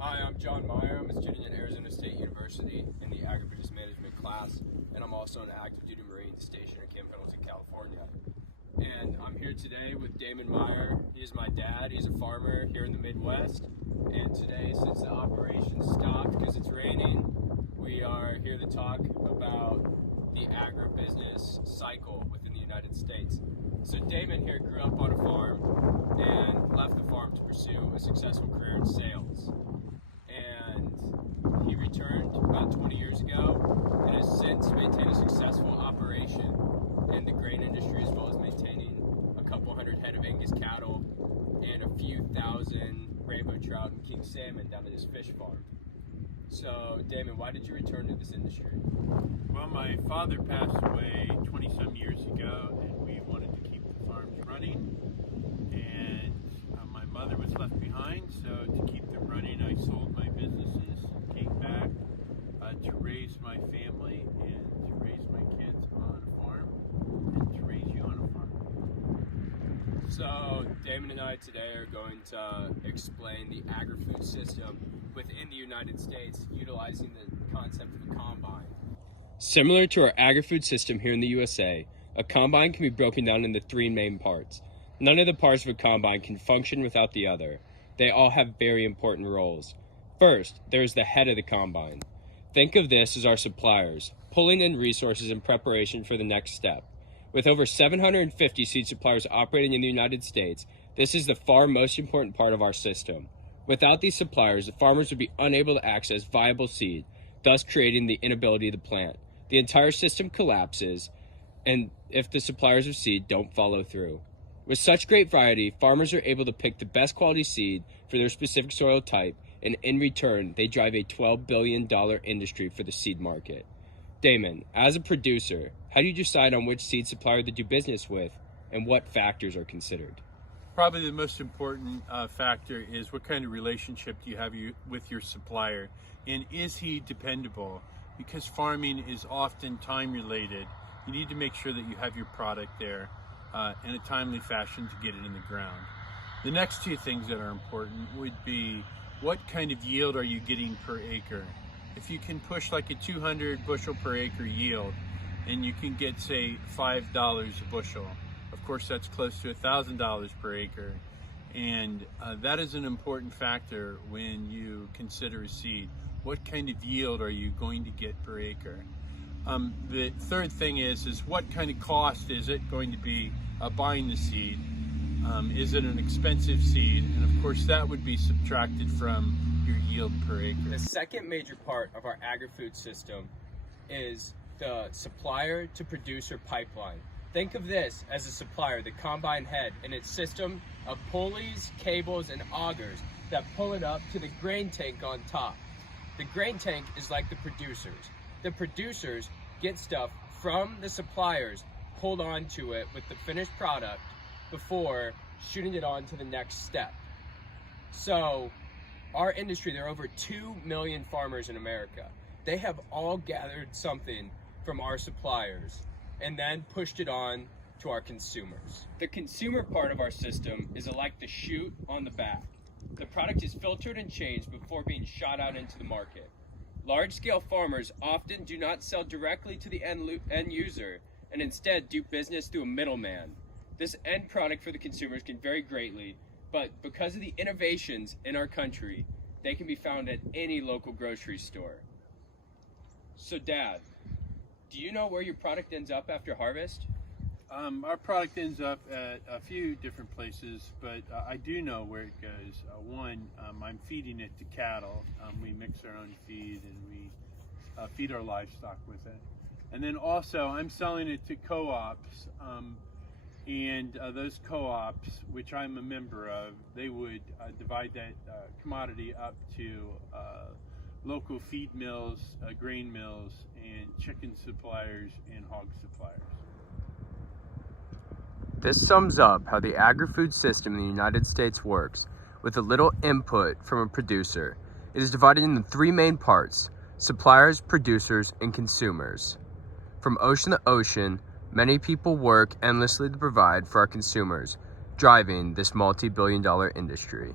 Hi, I'm John Meyer. I'm a student at Arizona State University in the Agribusiness Management class, and I'm also an active duty Marine stationed in Camp Pendleton, California. And I'm here today with Damon Meyer. He's my dad. He's a farmer here in the Midwest. And today, since the operation stopped because it's raining, we are here to talk about the agribusiness cycle within the United States. So Damon here grew up on a farm and left the farm to pursue a successful career in sales. And he returned about 20 years ago and has since maintained a successful operation in the grain industry, as well as maintaining a couple hundred head of Angus cattle and a few thousand rainbow trout and king salmon down at his fish farm. So, Damon, why did you return to this industry? Well, my father passed away 20-some years ago, and we wanted to keep the farms running. And my mother was left behind, so to keep them running, I sold my businesses and came back to raise my family and to raise my kids on a farm and to raise you on a farm. So, Damon and I today are going to explain the Agrifood system within the United States, utilizing the concept of a combine. Similar to our Agrifood system here in the USA, a combine can be broken down into three main parts. None of the parts of a combine can function without the other. They all have very important roles. First, there's the head of the combine. Think of this as our suppliers, pulling in resources in preparation for the next step. With over 750 seed suppliers operating in the United States, this is the far most important part of our system. Without these suppliers, the farmers would be unable to access viable seed, thus creating the inability to plant. The entire system collapses, and if the suppliers of seed don't follow through. With such great variety, farmers are able to pick the best quality seed for their specific soil type, and in return, they drive a $12 billion industry for the seed market. Damon, as a producer, how do you decide on which seed supplier to do business with, and what factors are considered? Probably the most important factor is what kind of relationship do you have with your supplier, and is he dependable? Because farming is often time related, you need to make sure that you have your product there in a timely fashion to get it in the ground. The next two things that are important would be what kind of yield are you getting per acre? If you can push like a 200 bushel per acre yield and you can get, say, $5 a bushel, of course that's close to $1,000 per acre, and that is an important factor when you consider a seed. What kind of yield are you going to get per acre? The third thing is what kind of cost is it going to be buying the seed? Is it an expensive seed? And of course that would be subtracted from your yield per acre. The second major part of our agri-food system is the supplier to producer pipeline. Think of this as a supplier, the combine head, and its system of pulleys, cables, and augers that pull it up to the grain tank on top. The grain tank is like the producers. The producers get stuff from the suppliers pulled onto it with the finished product before shooting it on to the next step. So our industry, there are over 2 million farmers in America. They have all gathered something from our suppliers and then pushed it on to our consumers. The consumer part of our system is like the chute on the back. The product is filtered and changed before being shot out into the market. Large-scale farmers often do not sell directly to the end user and instead do business through a middleman. This end product for the consumers can vary greatly, but because of the innovations in our country, they can be found at any local grocery store. So Dad, do you know where your product ends up after harvest? Our product ends up at a few different places, but I do know where it goes. One, I'm feeding it to cattle. We mix our own feed and we feed our livestock with it. And then also I'm selling it to co-ops, and those co-ops, which I'm a member of, they would divide that commodity up to local feed mills, grain mills, and chicken suppliers and hog suppliers. This sums up how the agri-food system in the United States works, with a little input from a producer. It is divided into three main parts: suppliers, producers, and consumers. From ocean to ocean, many people work endlessly to provide for our consumers, driving this multi-billion-dollar industry.